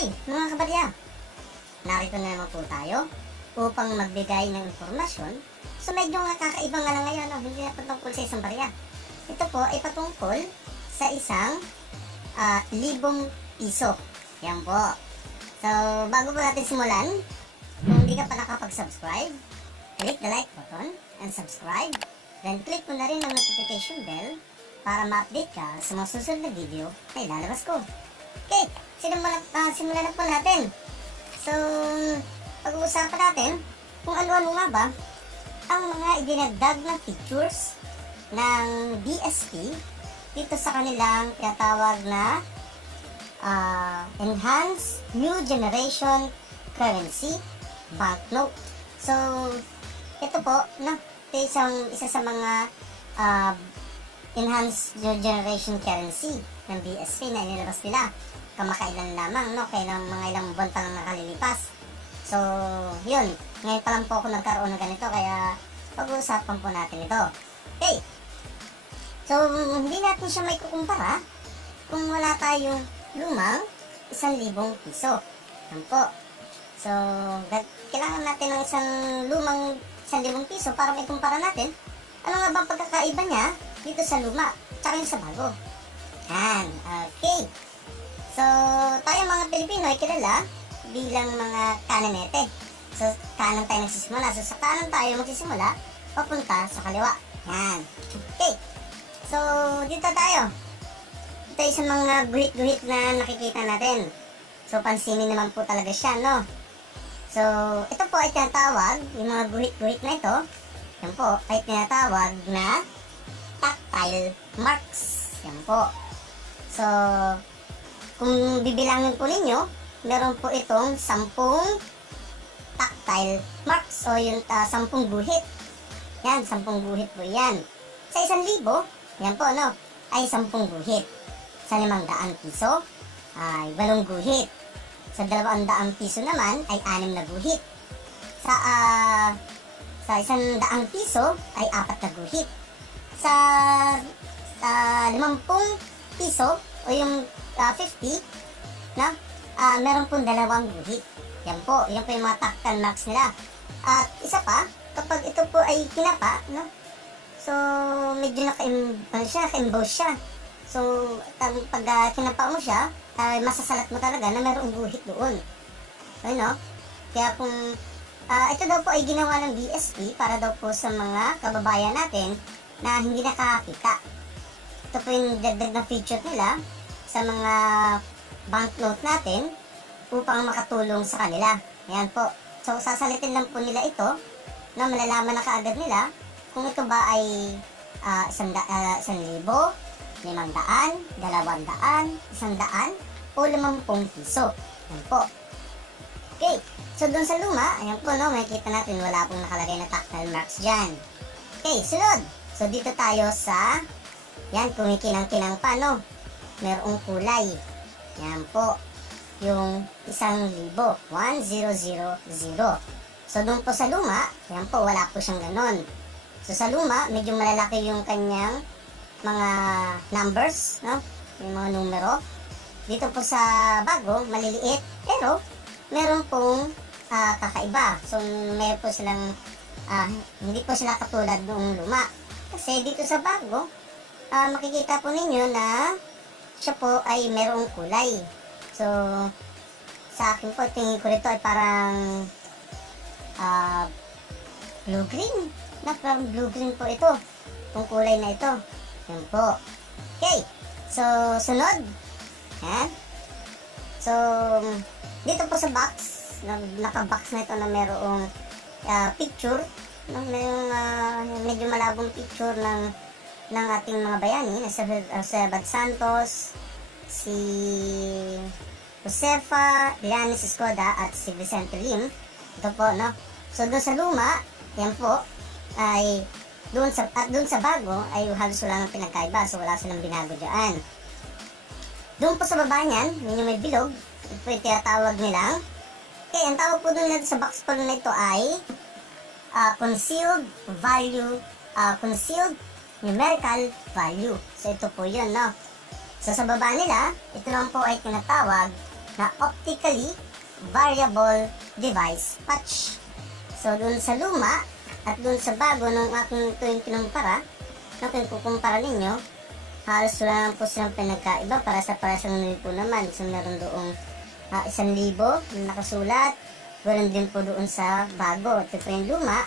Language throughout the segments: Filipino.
Okay, mga kabarya. Narito na naman po tayo upang magbigay ng informasyon. So medyo nga kakaiba nga lang ngayon, no? hindi na patungkol sa isang barya. Ito po ay patungkol sa isang ah, libong piso. Yan po. So, bago po natin simulan, kung hindi ka pa nakapag-subscribe, click the like button and subscribe. Then click mo na rin ang notification bell para ma-update ka sa mga susunod na video na ilalabas ko. Okay, simulan, uh, simulan na po natin. So, pag-uusapan natin kung ano-ano nga ba ang mga idinagdag na features ng BSP dito sa kanilang tinatawag na ah, Enhanced New Generation Currency Banknote. So, ito po, no, ito isang, isa sa mga ah, Enhanced New Generation Currency ng BSP na inilabas nila kamakailan lamang, no? Kailang mga ilang buwan pa lang nakalilipas. So, yun. Ngayon pa lang po ako nagkaroon ng ganito, kaya pag-uusapan po natin ito. Okay. So, hindi natin siya may kukumpara kung wala tayong lumang isang libong piso. Yan po. So, ga- kailangan natin ng isang lumang isang libong piso para may kumpara natin. Ano nga ba ang pagkakaiba niya dito sa luma tsaka yung sa bago? Yan. Okay. So, tayo mga Pilipino ay kilala bilang mga kananete. So, kanan tayo nagsisimula. So, sa kanan tayo magsisimula, papunta sa kaliwa. Yan. Okay. So, dito tayo. Ito isang mga guhit-guhit na nakikita natin. So, pansinin naman po talaga siya, no? So, ito po ay tinatawag, yung mga guhit-guhit na ito, yan po, ay tinatawag na tactile marks. Yan po. So, kung bibilangin po ninyo, meron po itong sampung tactile marks o yung ah, sampung guhit. Yan, sampung guhit po yan. Sa isang libo, yan po, no, ay sampung guhit. Sa limang daang piso, ay walong guhit. Sa dalawang daang piso naman, ay anim na guhit. Sa, ah, sa isang daang piso, ay apat na guhit. Sa, sa limampung piso, o yung ah, 50, na, ah, meron pong dalawang guhit. Yan po, yan po yung mga tactile marks nila. At isa pa, kapag ito po ay kinapa, no? So, medyo naka-em- ano siya, naka-emboss siya. So, pag, ah, kinapa mo siya, ay masasalat mo talaga na mayroong guhit doon. Ano? Kaya kung ah, ito daw po ay ginawa ng BSP para daw po sa mga kababayan natin na hindi nakakita. Ito po yung dagdag na feature nila sa mga banknote natin upang makatulong sa kanila. Ayan po. So, sasalitin lang po nila ito na malalaman na kaagad nila kung ito ba ay ah, isang, da, ah, isang libo, limang daan, dalawang daan, isang daan, o limampung piso. Ayan po. Okay. So, dun sa luma, ayan po, no, makikita natin wala pong nakalagay na tactile marks dyan. Okay, sunod. So, dito tayo sa, yan, kumikinang-kinang pa, no? Merong kulay. Yan po. Yung isang libo. 1000. So, doon po sa luma, yan po, wala po siyang ganon. So, sa luma, medyo malalaki yung kanyang mga numbers, no? Yung mga numero. Dito po sa bago, maliliit. Pero, meron pong ah, kakaiba. So, meron po silang, ah, hindi po sila katulad noong luma. Kasi dito sa bago, ah, makikita po ninyo na siya po ay merong kulay. So, sa akin po, tingin ko rito ay parang ah, blue-green. Na parang blue-green po ito. Itong kulay na ito. Yan po. Okay. So, sunod. Yan. So, dito po sa box, na, naka-box na ito na merong ah, picture. No, na yung ah, medyo malabong picture ng ng ating mga bayani na si, uh, si Bad Santos, si Josefa, Lianis Escoda at si Vicente Lim. Ito po, no? So, doon sa luma, yan po, ay doon sa, at doon sa bago ay halos wala nang pinagkaiba. So, wala silang binago dyan. Doon po sa baba niyan, yun yung may bilog, ito yung tinatawag nilang Okay, ang tawag po doon sa box po na ito ay ah, concealed value, ah, concealed numerical value. So, ito po yun, no? So, sa baba nila, ito lang po ay tinatawag na optically variable device patch. So, dun sa luma at dun sa bago nung aking tuwing kinumpara, no, kung kukumpara ninyo, halos wala lang po silang pinagkaiba para sa parasang nil po naman. So, meron doong ah, isang libo na nakasulat. Ganoon din po doon sa bago. Ito po yung luma.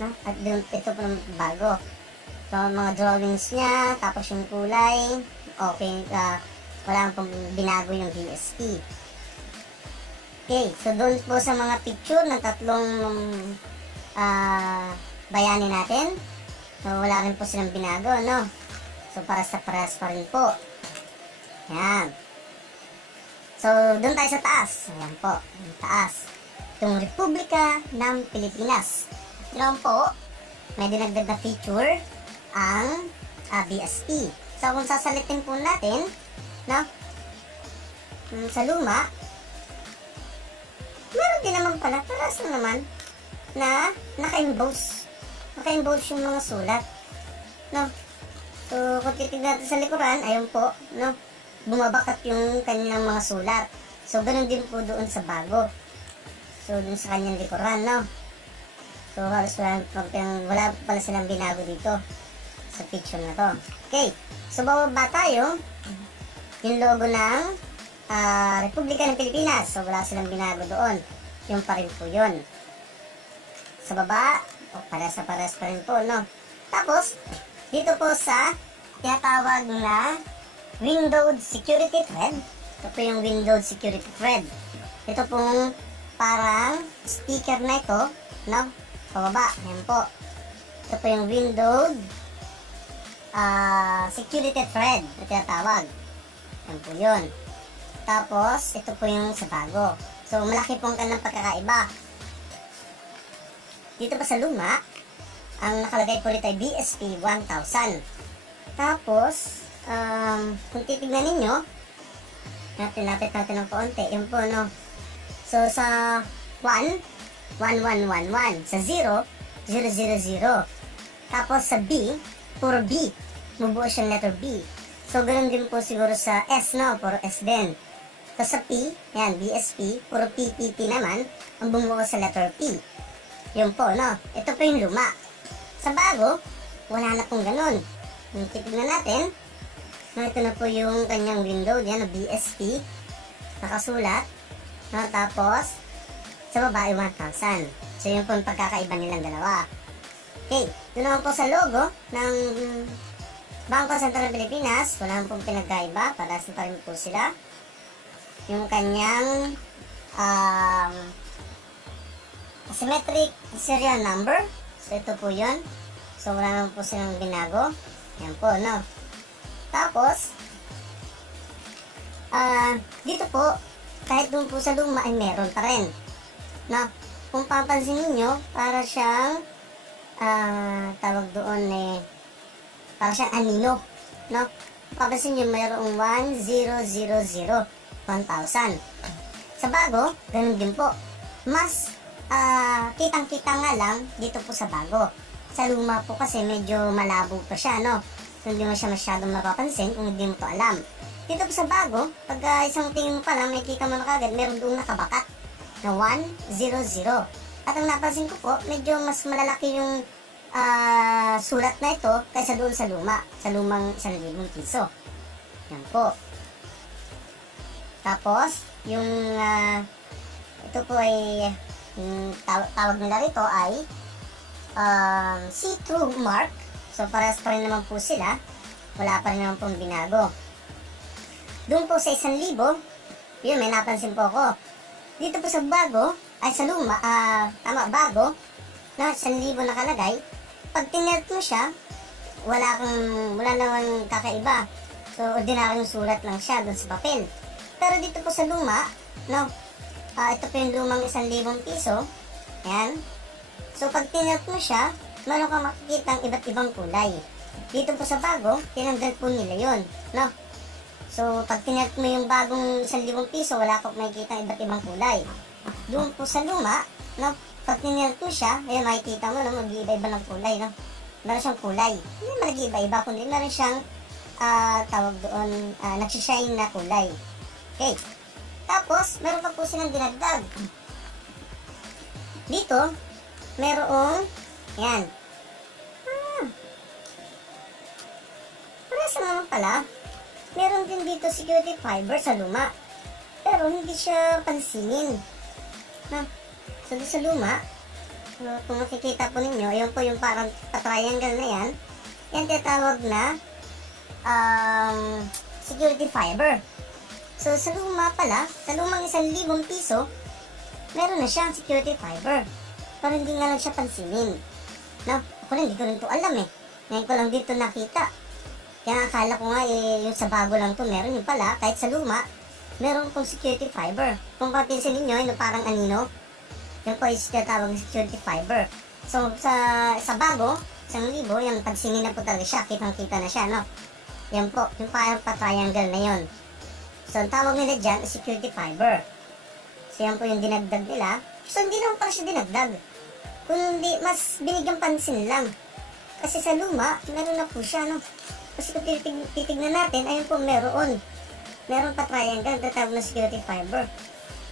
No? At doon, ito po yung bago. So, mga drawings niya, tapos yung kulay, okay, ah, wala pong binago yung VSP. Okay, so doon po sa mga picture ng tatlong ah, bayani natin, so wala rin po silang binago, no? So, para sa paras pa rin po. Yan. So, doon tayo sa taas. Ayan po, yung taas. Itong Republika ng Pilipinas. Ito po, may dinagdag na feature ang ah, BSP. So, kung sasalitin po natin, no, mm, sa luma, meron din naman pala, taras na naman, na naka-emboss. Naka-emboss yung mga sulat. No? So, kung titignan natin sa likuran, ayun po, no? Bumabakat yung kanyang mga sulat. So, ganun din po doon sa bago. So, dun sa kanyang likuran, no? So, halos wala, wala pala silang binago dito sa picture na to. Okay. So, bababa tayo. Yung logo ng ah, Republika ng Pilipinas. So, wala silang binago doon. Yung pa rin po yun. Sa baba, o pares sa pares pa rin po, no? Tapos, dito po sa tinatawag na Windows Security Thread. Ito po yung Windows Security Thread. Ito pong parang sticker na ito, no? Pababa, yan po. Ito po yung Windows ah Security Thread na tinatawag. Yan po yun. Tapos, ito po yung sa bago. So, malaki pong kanilang pagkakaiba. Dito pa sa luma, ang nakalagay po rito ay BSP 1000. Tapos, um, kung titignan ninyo, natin lapit natin ng kaunti, yun po, no? So, sa 1, 1111. Sa 0, 000. Tapos sa B, puro B. Mabuo siyang letter B. So, ganun din po siguro sa S, no? Puro S din. So, sa P, yan, BSP, puro PPP naman, ang bumuo sa letter P. Yun po, no? Ito po yung luma. Sa bago, wala na pong ganun. Titignan natin, no, ito na po yung kanyang window, yan, BSP, nakasulat, no, tapos, sa baba ay 1,000. So, yun po yung pagkakaiba nilang dalawa. Okay, doon naman po sa logo ng Bangko Sentral ng Pilipinas, wala pong pinagkaiba, para sa pa rin po sila. Yung kanyang um, symmetric serial number. So, ito po yun. So, wala naman po silang binago. Yan po, no? Tapos, ah, dito po, kahit doon po sa luma ay meron pa rin. No? Kung papansin niyo para siyang ah, tawag doon eh, para siyang anino. No? Papansin niyo mayroong 1000, 1000. Sa bago, ganun din po. Mas ah, kitang-kita nga lang dito po sa bago. Sa luma po kasi medyo malabo pa siya, no? So, hindi mo siya masyadong mapapansin kung hindi mo to alam. Dito po sa bago, pag ah, isang tingin mo pa lang, may kita mo na kagad, meron doon nakabakat na 100. At ang napansin ko po, medyo mas malalaki yung ah, sulat na ito kaysa doon sa luma, sa lumang 1,000 piso. Yan po. Tapos, yung ah, ito po ay yung taw- tawag nila rito ay um, see-through mark. So, parehas pa rin naman po sila. Wala pa rin naman pong binago. Doon po sa isang libo, yun, may napansin po ako. Dito po sa bago, ay sa luma, ah, tama, bago, na isang libo nakalagay, pag tinert mo siya, wala kang, wala naman kakaiba. So, ordinaryong sulat lang siya doon sa papel. Pero dito po sa luma, no, ah, ito po yung lumang isang libong piso, yan. So, pag tinert mo siya, meron kang makikita ang iba't ibang kulay. Dito po sa bago, tinanggal po nila yon no? So, pag tinert mo yung bagong 1,000 piso, wala kang makikita ang iba't ibang kulay. Doon po sa luma, no, pag tinert mo siya, ayun, makikita mo, no, mag-iiba-iba ng kulay, no? Meron siyang kulay. Hindi naman nag-iiba-iba, kundi meron siyang, ah, tawag doon, uh, nagsishine na kulay. Okay. Tapos, meron pa po silang dinagdag. Dito, merong, yan. Ah. Parasa naman pala, meron din dito security fiber sa luma. Pero hindi siya pansinin. Na, so doon sa luma, kung makikita po ninyo, yun po yung parang triangle na yan, yan tinatawag na um, security fiber. So sa luma pala, sa lumang isang libong piso, meron na siyang security fiber. Pero hindi nga lang siya pansinin. No, ako rin, hindi ko rin to alam eh. Ngayon ko lang dito nakita. Kaya akala ko nga eh, yung sa bago lang to meron yung pala, kahit sa luma, meron pong security fiber. Kung papansin ninyo, yung parang anino, yun po is tinatawag na security fiber. So sa sa bago, isang libo, yung pansinin na po talaga siya, kitang-kita na siya, no? Yan po, yung parang pa-triangle na yon. So, ang tawag nila dyan, security fiber. So, yan po yung dinagdag nila. So, hindi naman pala siya dinagdag. Kundi, mas binigyan pansin lang. Kasi sa luma, meron na po siya, no? Kasi kung titig, titignan natin, ayun po, meron. Meron pa triangle, tatawag na security fiber.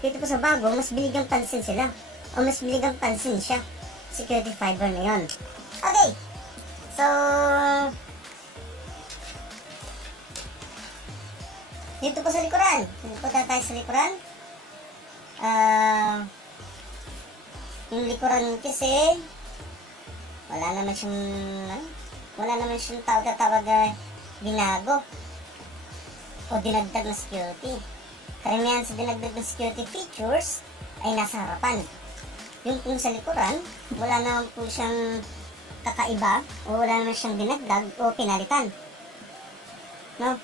Dito po sa bago, mas binigyan pansin sila. O mas binigyan pansin siya. Security fiber na yon. Okay. So, dito po sa likuran. Po tayo sa likuran. Ah, yung likuran kasi, wala naman siyang, ano, wala naman siyang tawag na tawag na binago o dinagdag na security. Karamihan sa dinagdag na security features ay nasa harapan. Yung kung sa likuran, wala naman po siyang kakaiba o wala naman siyang dinagdag o pinalitan. No?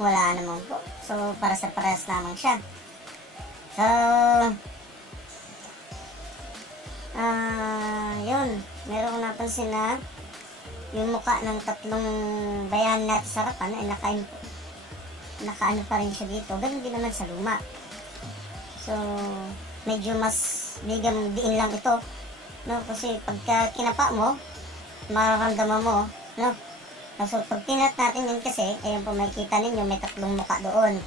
Wala naman po. So, para sa parehas lamang siya. So, ah, yun. Meron akong napansin na yung mukha ng tatlong bayan natin sa harapan ay naka nakaano pa rin siya dito. Ganun din naman sa luma. So, medyo mas bigam diin lang ito. No? Kasi pagka kinapa mo, mararamdaman mo, no? So, pag tinat natin yun kasi, ayun po makikita ninyo, may tatlong muka doon.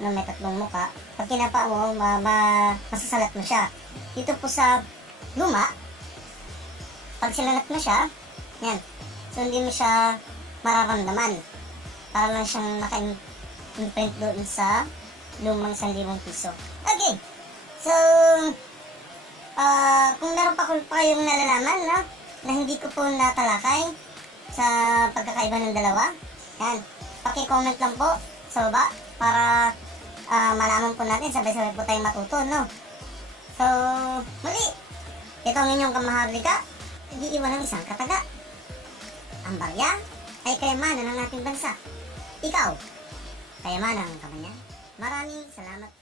No, may tatlong muka. Pag kinapa mo, ma, ma, masasalat mo siya. Dito po sa luma, pag silalat mo siya, yan. So, hindi mo siya mararamdaman. Para lang siyang naka-imprint doon sa lumang 1,000 piso. Okay. So, ah kung meron pa, pa kayong nalalaman, no? Na hindi ko po natalakay sa pagkakaiba ng dalawa, yan. Paki-comment lang po sa baba para ah, malaman po natin, sabay-sabay po tayong matuto, no? So, muli, ito ang inyong kamaharlika, nag-iiwan ng isang kataga. Ang barya ay kayamanan ng ating bansa. Ikaw, kayamanan ng kamanyan. Maraming salamat